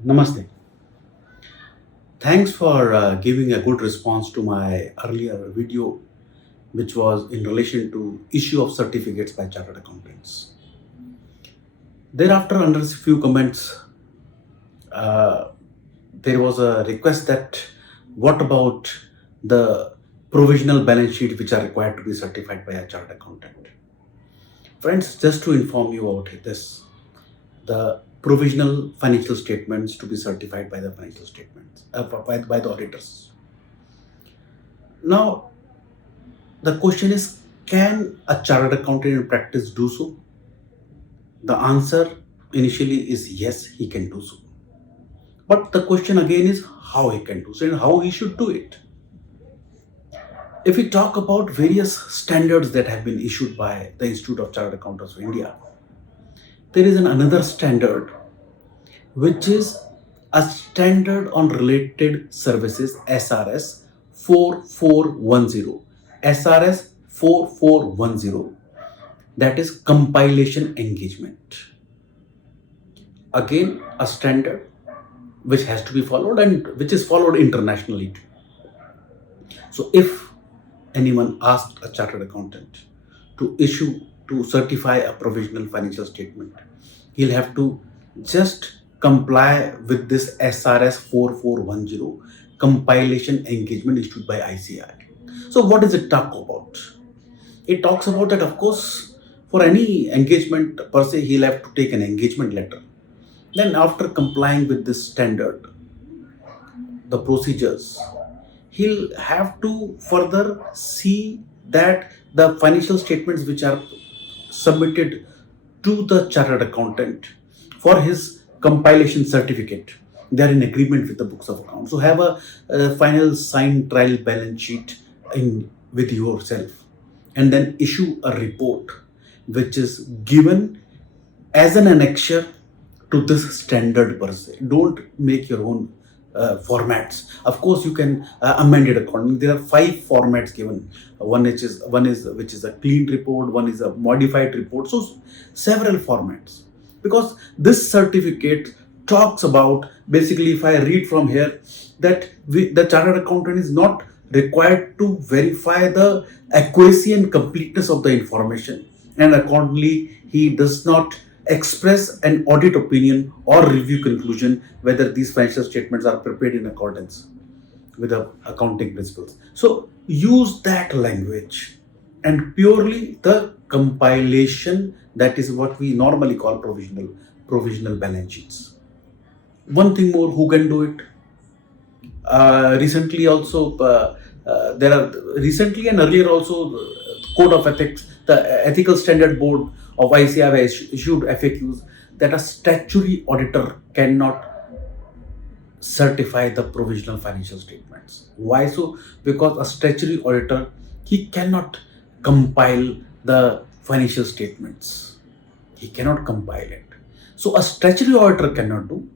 Namaste. Thanks for giving a good response to my earlier video, which was in relation to issue of certificates by chartered accountants. Thereafter, under a few comments, uh, there was a request that what about the provisional balance sheet which are required to be certified by a chartered accountant? Friends, just to inform you about this, the provisional financial statements to be certified by the financial statements by the auditors. Now, the question is, can a chartered accountant in practice do so? The answer initially is yes, he can do so. But the question again is how he can do so and how he should do it. If we talk about various standards that have been issued by the Institute of Chartered Accountants of India, there is another standard which is a standard on related services, SRS 4410. SRS 4410, that is compilation engagement. Again, a standard which has to be followed and which is followed internationally too. So if anyone asks a chartered accountant to certify a provisional financial statement, he'll have to just comply with this SRS 4410 compilation engagement issued by ICR. So what does it talk about? It talks about that, of course, for any engagement per se, he'll have to take an engagement letter. Then after complying with this standard, the procedures, he'll have to further see that the financial statements which are submitted to the chartered accountant for his compilation certificate, they are in agreement with the books of accounts. So have a final signed trial balance sheet with yourself, and then issue a report which is given as an annexure to this standard per se. Don't make your own formats. Of course, you can amend it accordingly. There are 5 formats given. One is which is a clean report. One is a modified report. So several formats. Because this certificate talks about, basically, if I read from here, that the chartered accountant is not required to verify the accuracy and completeness of the information, and accordingly he does not express an audit opinion or review conclusion whether these financial statements are prepared in accordance with the accounting principles. So use that language and purely the compilation, that is what we normally call provisional balance sheets. One thing more, who can do it? Recently also, there are recently and earlier also, Code of Ethics, the Ethical Standard Board of ICR has issued FAQs that a statutory auditor cannot certify the provisional financial statements. Why so? Because a statutory auditor, he cannot compile the financial statements. He cannot compile it. So a statutory auditor cannot do,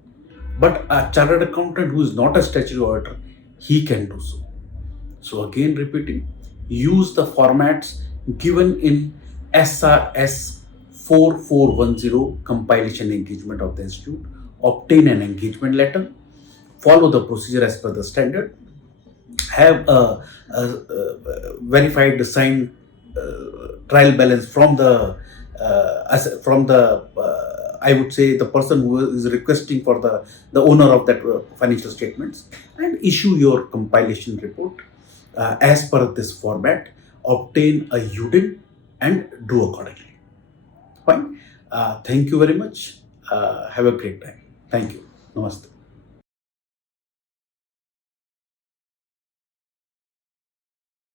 but a chartered accountant who is not a statutory auditor, he can do so. So again, repeating, use the formats given in SRS 4410 compilation engagement of the institute, obtain an engagement letter, follow the procedure as per the standard, have a verified signed trial balance from the I would say the person who is requesting for the owner of that financial statements, and issue your compilation report as per this format, obtain a UDIN and do accordingly. Fine. Thank you very much. Have a great time. Thank you. Namaste.